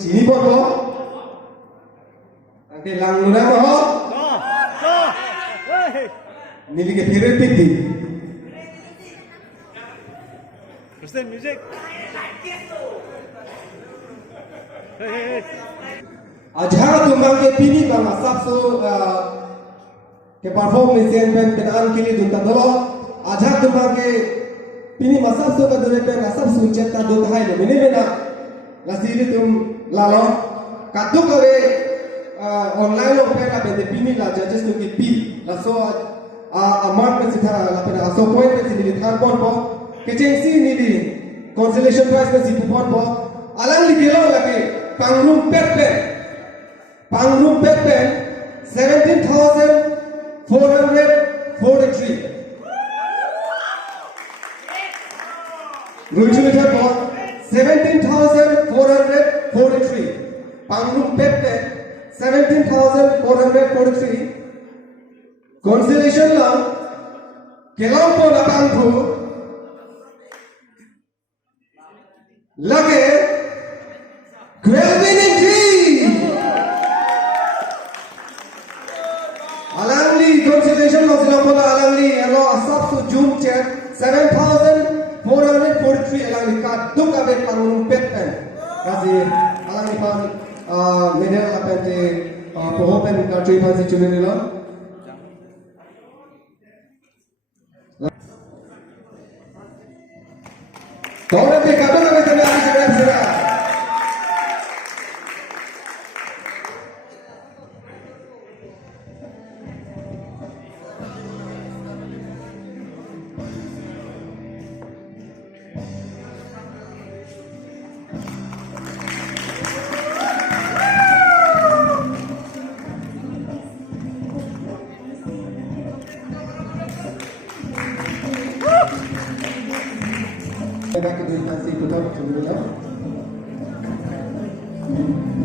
Chini pot po, angke langguna mo, nili ke period pikti. Kristen, music. Hey. Ajar tumbang ke pini bang asap so ke performance yang pen penan kili dunta dolo. Ajar tumbang ke pini masap so kadure pen asap suncet ta dunta hai lo mene mena. Lasiri tum lalo kaduk kare online lo pen ape de pini la judges tu ki pi la so amar pe sitha la pen aso point pe sini thar pon po kecheng si ni di consolation prize pe situ pon po alang li gelo la ke pangrum pet 17,443 Rujulitar po 17,443 Pangrum pet 17,443 consolation lang kelau po na pangru lage 12 winning team Alangli consolation lo sila po na alangli alo asap su jum chat 7,443 alangli kaduk abe pangrum pet kasi alangli pan medal apente pohopen country pan si chune nila Tore pe kaduk abe tebe ali sira sira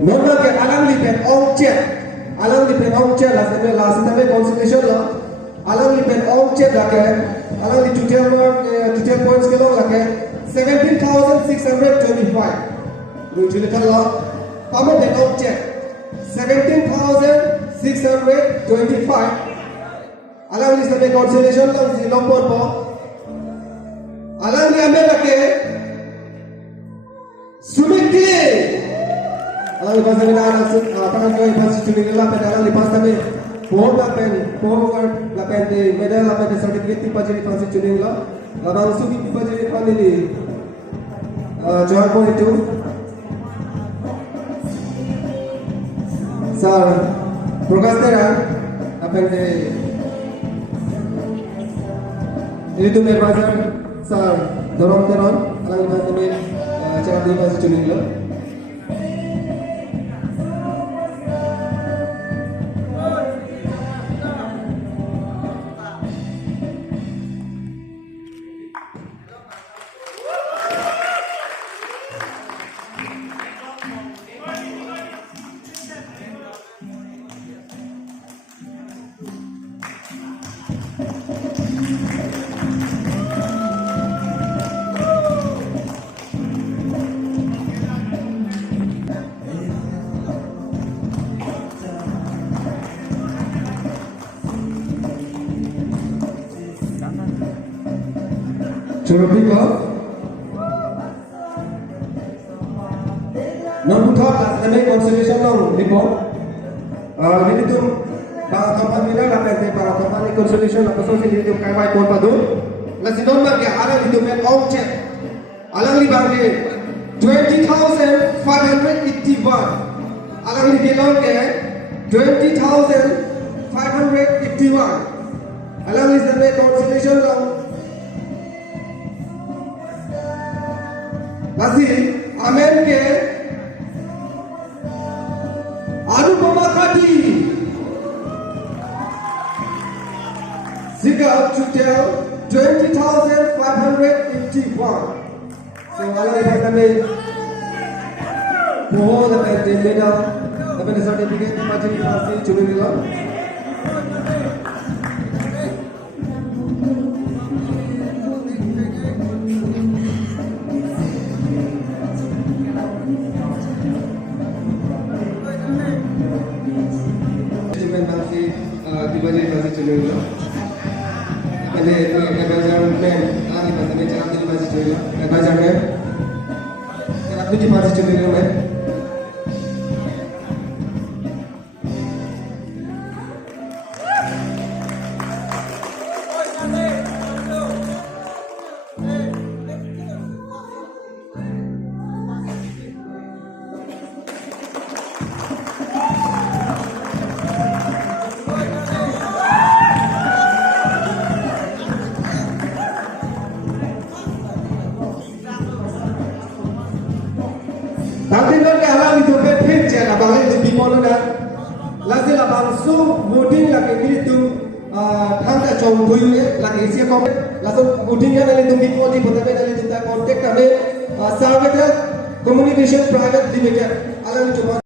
Normal ke alam lipen ongcet last time consolation lo alam lipen ongcet lake alam li total points ke lo lake 17,625 rujule thalo pamo de ongcet 17,625 alam li time consolation lo zilopor po alam li ame lake sumiki alang lipas kami nak apakan kau lipas curi nila pen alang lipas kami pohon lapen de medal lapen de certificate tipa jadi lipas curi nila alang sugi tipa jadi lipas ini johan itu sir progress tera lapen de ini tu advisor sir dorong alang lipas kami cara lipas curi nila Trophy Cup. Nomor 4 last time consolation long report. Ini tu para company para company consolation apa sosial ini tu kawai pun padu. Lasi normal ke alang itu men object. Alang li bagi 20,581. Alang li gelong ke 20,581. Alang li sampai consolation long. Lasi amen ke Anupama Khati Zika up to tell 20,581. So Allah has made for the medal the certificate imagine pasti curi nila baju baju cilo. Kali advisor men kali baju men cara dulu baju cilo. Advisor men. Cara tujuh baju cilo men. Nanti nanti alam itu berpikir jangan balik itu bimolo na. Lagi lah bangsu voting lagi itu tangga jom tuju lagi isi komen. Langsung votingnya nanti itu bimolo di pertama nanti itu kontak kami. Service communication private limited. Alam itu